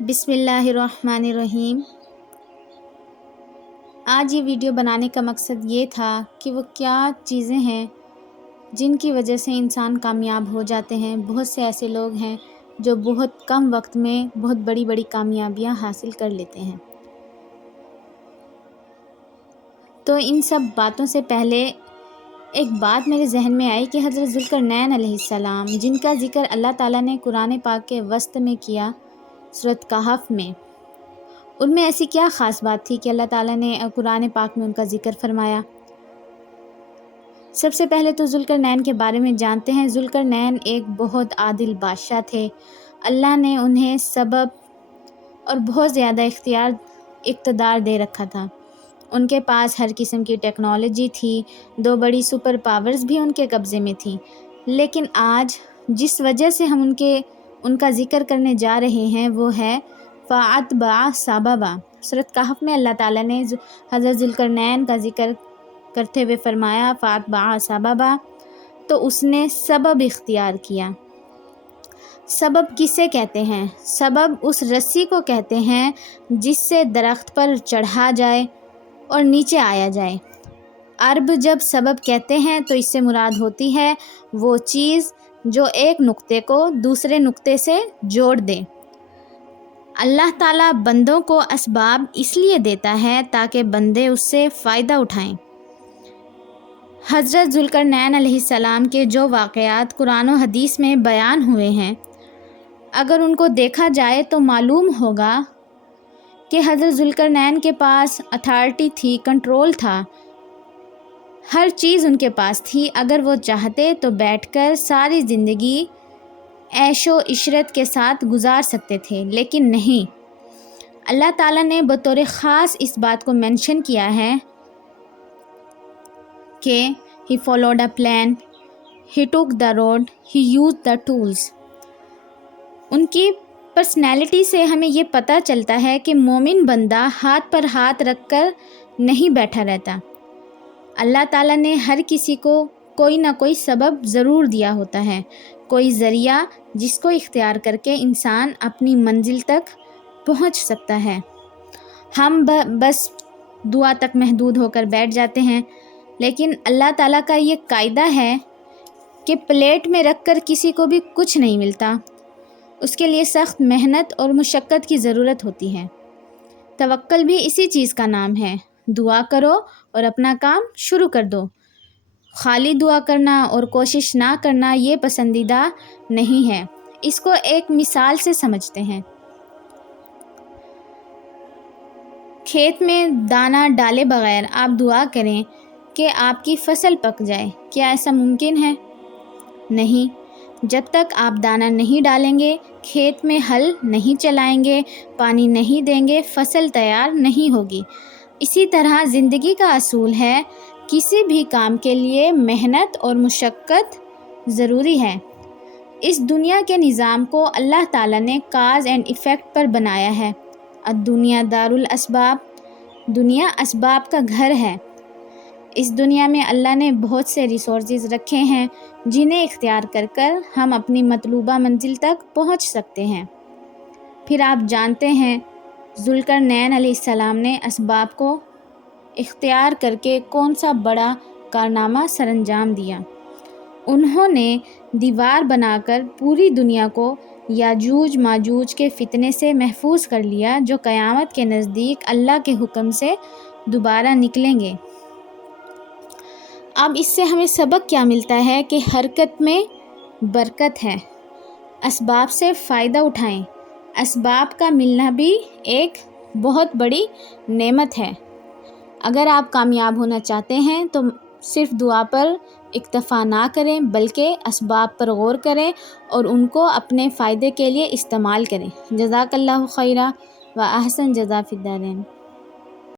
بسم اللہ الرحمن الرحیم۔ آج یہ ویڈیو بنانے کا مقصد یہ تھا کہ وہ کیا چیزیں ہیں جن کی وجہ سے انسان کامیاب ہو جاتے ہیں۔ بہت سے ایسے لوگ ہیں جو بہت کم وقت میں بہت بڑی بڑی کامیابیاں حاصل کر لیتے ہیں۔ تو ان سب باتوں سے پہلے ایک بات میرے ذہن میں آئی کہ حضرت ذوالقرنین علیہ السلام، جن کا ذکر اللہ تعالیٰ نے قرآن پاک کے وسط میں کیا، سورۃ کہف میں، ان میں ایسی کیا خاص بات تھی کہ اللہ تعالیٰ نے قرآن پاک میں ان کا ذکر فرمایا؟ سب سے پہلے تو ذوالقرنین کے بارے میں جانتے ہیں۔ ذوالقرنین ایک بہت عادل بادشاہ تھے۔ اللہ نے انہیں سبب اور بہت زیادہ اقتدار دے رکھا تھا۔ ان کے پاس ہر قسم کی ٹیکنالوجی تھی، 2 بڑی سپر پاورز بھی ان کے قبضے میں تھیں۔ لیکن آج جس وجہ سے ہم ان کا ذکر کرنے جا رہے ہیں وہ ہے فَأَتْبَعَ سَبَبًا۔ سورۃ کہف میں اللہ تعالیٰ نے حضرت ذوالقرنین کا ذکر کرتے ہوئے فرمایا فَأَتْبَعَ سَبَبًا، تو اس نے سبب اختیار کیا۔ سبب کسے کہتے ہیں؟ سبب اس رسی کو کہتے ہیں جس سے درخت پر چڑھا جائے اور نیچے آیا جائے۔ عرب جب سبب کہتے ہیں تو اس سے مراد ہوتی ہے وہ چیز جو ایک نقطے کو دوسرے نقطے سے جوڑ دے۔ اللہ تعالیٰ بندوں کو اسباب اس لیے دیتا ہے تاکہ بندے اس سے فائدہ اٹھائیں۔ حضرت ذوالقرنین علیہ السلام کے جو واقعات قرآن و حدیث میں بیان ہوئے ہیں، اگر ان کو دیکھا جائے تو معلوم ہوگا کہ حضرت ذوالقرنین کے پاس اتھارٹی تھی، کنٹرول تھا، ہر چیز ان کے پاس تھی۔ اگر وہ چاہتے تو بیٹھ کر ساری زندگی عیش و عشرت کے ساتھ گزار سکتے تھے، لیکن نہیں۔ اللہ تعالیٰ نے بطور خاص اس بات کو مینشن کیا ہے کہ he followed a plan, he took the road, he used the tools۔ ان کی پرسنالٹی سے ہمیں یہ پتہ چلتا ہے کہ مومن بندہ ہاتھ پر ہاتھ رکھ کر نہیں بیٹھا رہتا۔ اللہ تعالیٰ نے ہر کسی کو کوئی نہ کوئی سبب ضرور دیا ہوتا ہے، کوئی ذریعہ جس کو اختیار کر کے انسان اپنی منزل تک پہنچ سکتا ہے۔ ہم بس دعا تک محدود ہو کر بیٹھ جاتے ہیں، لیکن اللہ تعالیٰ کا یہ قاعدہ ہے کہ پلیٹ میں رکھ کر کسی کو بھی کچھ نہیں ملتا، اس کے لیے سخت محنت اور مشقت کی ضرورت ہوتی ہے۔ توکل بھی اسی چیز کا نام ہے۔ دعا کرو اور اپنا کام شروع کر دو۔ خالی دعا کرنا اور کوشش نہ کرنا یہ پسندیدہ نہیں ہے۔ اس کو ایک مثال سے سمجھتے ہیں۔ کھیت میں دانہ ڈالے بغیر آپ دعا کریں کہ آپ کی فصل پک جائے، کیا ایسا ممکن ہے؟ نہیں۔ جب تک آپ دانہ نہیں ڈالیں گے، کھیت میں ہل نہیں چلائیں گے، پانی نہیں دیں گے، فصل تیار نہیں ہوگی۔ اسی طرح زندگی کا اصول ہے، کسی بھی کام کے لیے محنت اور مشقت ضروری ہے۔ اس دنیا کے نظام کو اللہ تعالیٰ نے کاز اینڈ ایفیکٹ پر بنایا ہے۔ الدنیا دار الاسباب، دنیا اسباب کا گھر ہے۔ اس دنیا میں اللہ نے بہت سے ریسورسز رکھے ہیں جنہیں اختیار کر کر ہم اپنی مطلوبہ منزل تک پہنچ سکتے ہیں۔ پھر آپ جانتے ہیں ذوالقرنین علیہ السلام نے اسباب کو اختیار کر کے کون سا بڑا کارنامہ سر انجام دیا۔ انہوں نے دیوار بنا کر پوری دنیا کو یاجوج ماجوج کے فتنے سے محفوظ کر لیا، جو قیامت کے نزدیک اللہ کے حکم سے دوبارہ نکلیں گے۔ اب اس سے ہمیں سبق کیا ملتا ہے کہ حرکت میں برکت ہے۔ اسباب سے فائدہ اٹھائیں۔ اسباب کا ملنا بھی ایک بہت بڑی نعمت ہے۔ اگر آپ کامیاب ہونا چاہتے ہیں تو صرف دعا پر اکتفا نہ کریں، بلکہ اسباب پر غور کریں اور ان کو اپنے فائدے کے لیے استعمال کریں۔ جزاک اللہ خیرا و احسن جزا فی الدارین۔